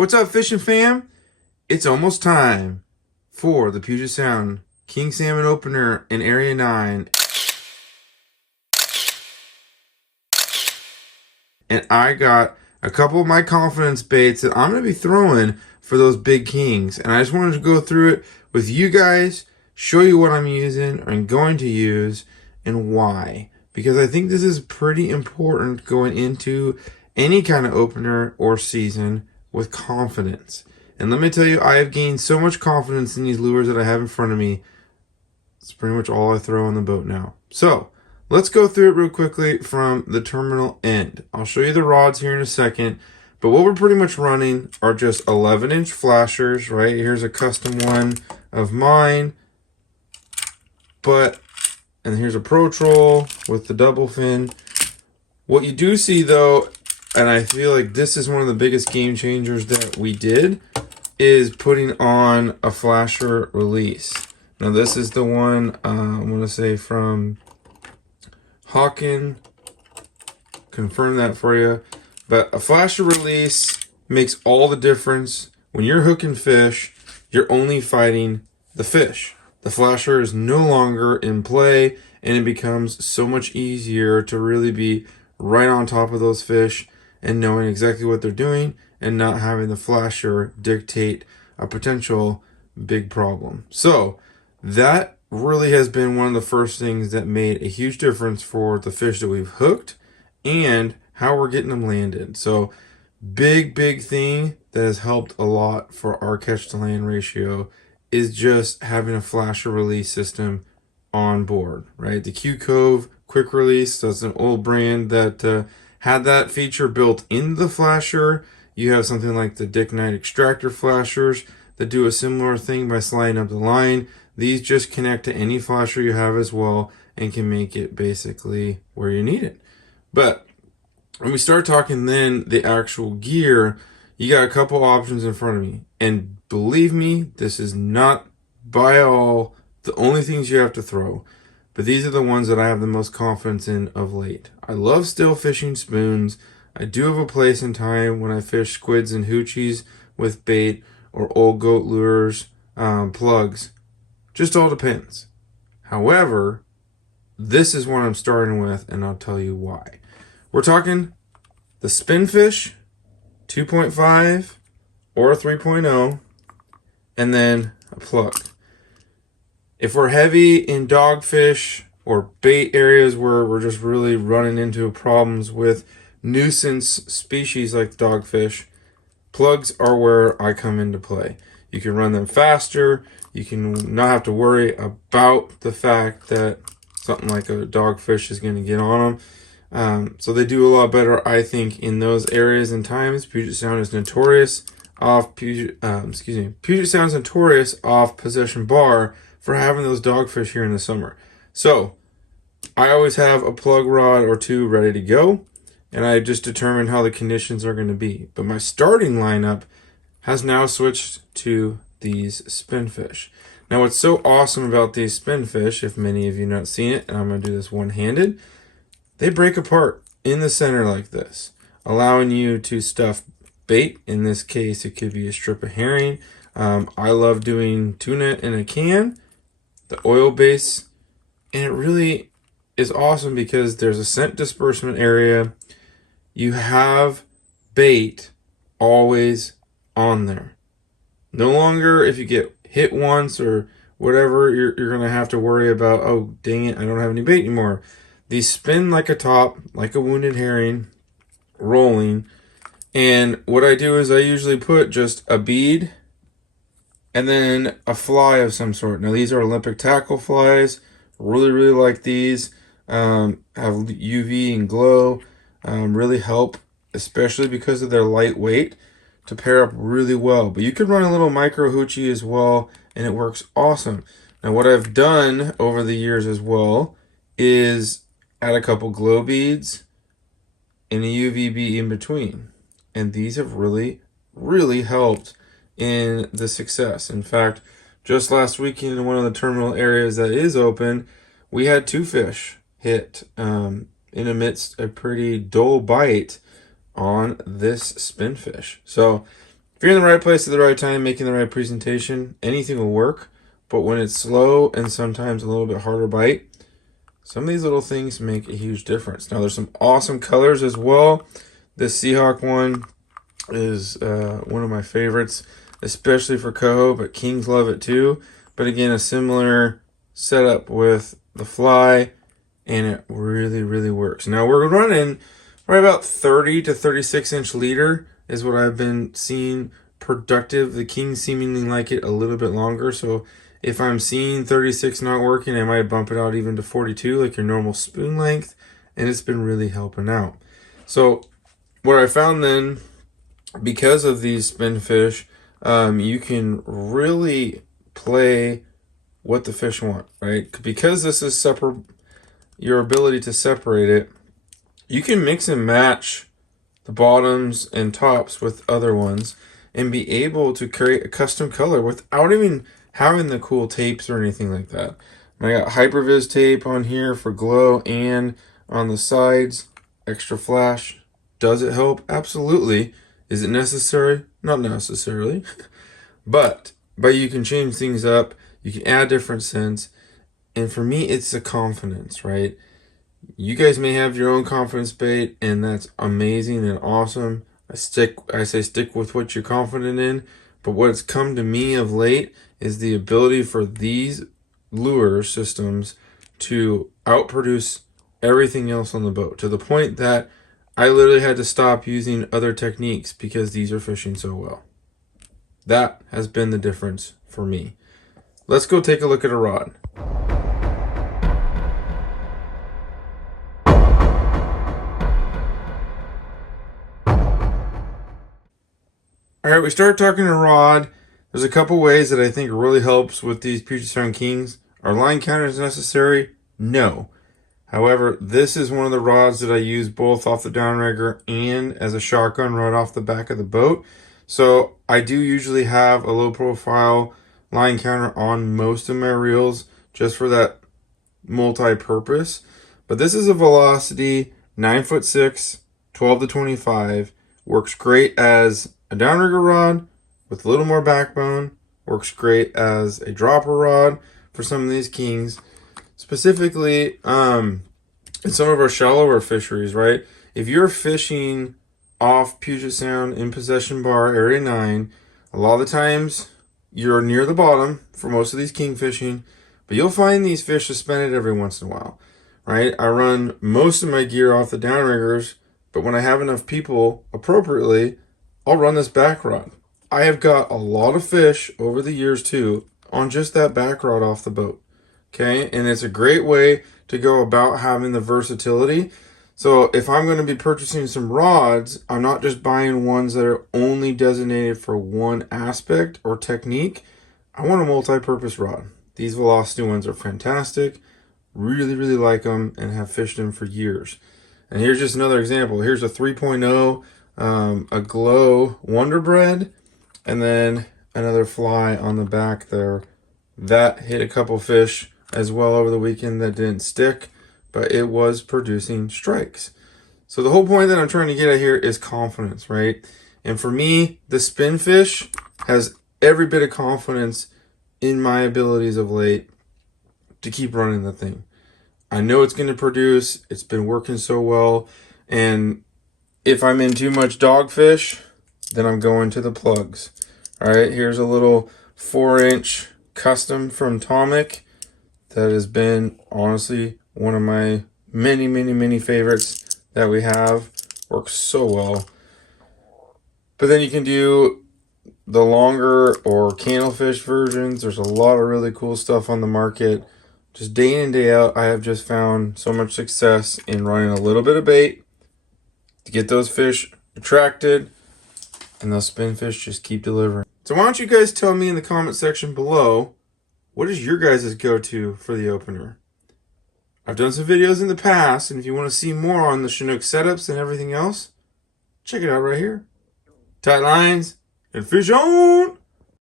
What's up, fishing fam? It's almost time for the Puget Sound King Salmon Opener in Area 9. And I got a couple of my confidence baits that I'm going to be throwing for those big kings. And I just wanted to go through it with you guys, show you what I'm using or I'm going to use and why. Because I think this is pretty important going into any kind of opener or season with confidence. And let me tell you, I have gained so much confidence in these lures that I have in front of me. It's pretty much all I throw on the boat now. So let's go through it real quickly from the terminal end. I'll show you the rods here in a second. But what we're pretty much running are just 11-inch flashers, right? Here's a custom one of mine. And here's a Pro Troll with the double fin. What you do see though, and I feel like this is one of the biggest game changers that we did, is putting on a flasher release. Now this is the one, I want to say from Hawken. Confirm that for you. But a flasher release makes all the difference. When you're hooking fish, you're only fighting the fish. The flasher is no longer in play, and it becomes so much easier to really be right on top of those fish and knowing exactly what they're doing and not having the flasher dictate a potential big problem. So that really has been one of the first things that made a huge difference for the fish that we've hooked and how we're getting them landed. So big thing that has helped a lot for our catch to land ratio is just having a flasher release system on board, right? The Q Cove quick release, that's an old brand that had that feature built in the flasher. You have something like the Dick Knight extractor flashers that do a similar thing by sliding up the line. These just connect to any flasher you have as well and can make it basically where you need it. But when we start talking then the actual gear, you got a couple options in front of me. And believe me, this is not by all the only things you have to throw. But these are the ones that I have the most confidence in of late. I love still fishing spoons. I do have a place in time when I fish squids and hoochies with bait or old goat lures, plugs. Just all depends. However, this is what I'm starting with, and I'll tell you why. We're talking the Spinfish 2.5 or 3.0, and then a plug. If we're heavy in dogfish or bait areas where we're just really running into problems with nuisance species like dogfish, plugs are where I come into play. You can run them faster. You can not have to worry about the fact that something like a dogfish is going to get on them. So they do a lot better, I think, in those areas and times. Puget Sound is notorious off Puget Sound's notorious off possession bar for having those dogfish here in the summer. So I always have a plug rod or two ready to go, and I just determine how the conditions are going to be. But my starting lineup has now switched to these Spinfish. Now what's so awesome about these Spinfish, if many of you not seen it, and I'm going to do this one-handed, they break apart in the center like this, allowing you to stuff bait. In this case, it could be a strip of herring. I love doing tuna in a can, the oil base, and it really is awesome because there's a scent disbursement area. You have bait always on there. No longer if you get hit once or whatever, you're going to have to worry about, oh, dang it, I don't have any bait anymore. These spin like a top, like a wounded herring, rolling. And what I do is I usually put just a bead and then a fly of some sort. Now these are Olympic tackle flies. Really like these. Have UV and glow. Really help, especially because of their lightweight, to pair up really well. But you can run a little micro hoochie as well, and it works awesome. Now what I've done over the years as well is add a couple glow beads and a UVB in between. And these have really helped in the success. In fact, just last weekend in one of the terminal areas that is open, we had 2 fish hit in amidst a pretty dull bite on this Spinfish. So If you're in the right place at the right time, making the right presentation, anything will work. But when it's slow and sometimes a little bit harder bite, some of these little things make a huge difference. Now, there's some awesome colors as well. This Seahawk one is one of my favorites, especially for coho, but kings love it too. But again, a similar setup with the fly, and it really, really works. Now, we're running right about 30 to 36 inch leader is what I've been seeing productive. The kings seemingly like it a little bit longer, so if I'm seeing 36 not working, I might bump it out even to 42, like your normal spoon length, and it's been really helping out. So what I found then, because of these spin fish, you can really play what the fish want, right? Because this is your ability to separate it, you can mix and match the bottoms and tops with other ones and be able to create a custom color without even having the cool tapes or anything like that. I got Hypervis tape on here for glow and on the sides, extra flash. Does it help? Absolutely. Is it necessary? Not necessarily. But you can change things up. You can add different scents. And for me, it's the confidence, right? You guys may have your own confidence bait, and that's amazing and awesome. I say stick with what you're confident in. But what's come to me of late is the ability for these lure systems to outproduce everything else on the boat, to the point that I literally had to stop using other techniques because these are fishing so well. That has been the difference for me. Let's go take a look at a rod. All right, we start talking a rod. There's a couple ways that I think really helps with these Puget Sound Kings. Are line counters necessary? No. However, this is one of the rods that I use both off the downrigger and as a shotgun rod off the back of the boat. So I do usually have a low profile line counter on most of my reels just for that multi-purpose. But this is a Velocity 9'6", 12 to 25. Works great as a downrigger rod with a little more backbone. Works great as a dropper rod for some of these kings. Specifically, in some of our shallower fisheries, right? If you're fishing off Puget Sound in Possession Bar, Area 9, a lot of the times you're near the bottom for most of these king fishing, but you'll find these fish suspended every once in a while, right? I run most of my gear off the downriggers, but when I have enough people appropriately, I'll run this back rod. I have got a lot of fish over the years too on just that back rod off the boat. Okay, and it's a great way to go about having the versatility. So if I'm going to be purchasing some rods, I'm not just buying ones that are only designated for one aspect or technique. I want a multi-purpose rod. These Velocity ones are fantastic. Really, really like them and have fished them for years. And here's just another example. Here's a 3.0, a Glow Wonder Bread, and then another fly on the back there. That hit a couple fish as well over the weekend that didn't stick, but it was producing strikes. So the whole point that I'm trying to get at here is confidence, right? And for me, the spin fish has every bit of confidence in my abilities of late to keep running the thing. I know it's going to produce. It's been working so well. And if I'm in too much dogfish, then I'm going to the plugs. All right, here's a little 4-inch custom from Tomic that has been honestly one of my many favorites that we have. Works so well. But then you can do the longer or candlefish versions. There's a lot of really cool stuff on the market. Just day in and day out, I have just found so much success in running a little bit of bait to get those fish attracted, and those spin fish just keep delivering. So why don't you guys tell me in the comment section below, what is your guys' go-to for the opener? I've done some videos in the past, and if you want to see more on the Chinook setups and everything else, check it out right here. Tight lines and fish on!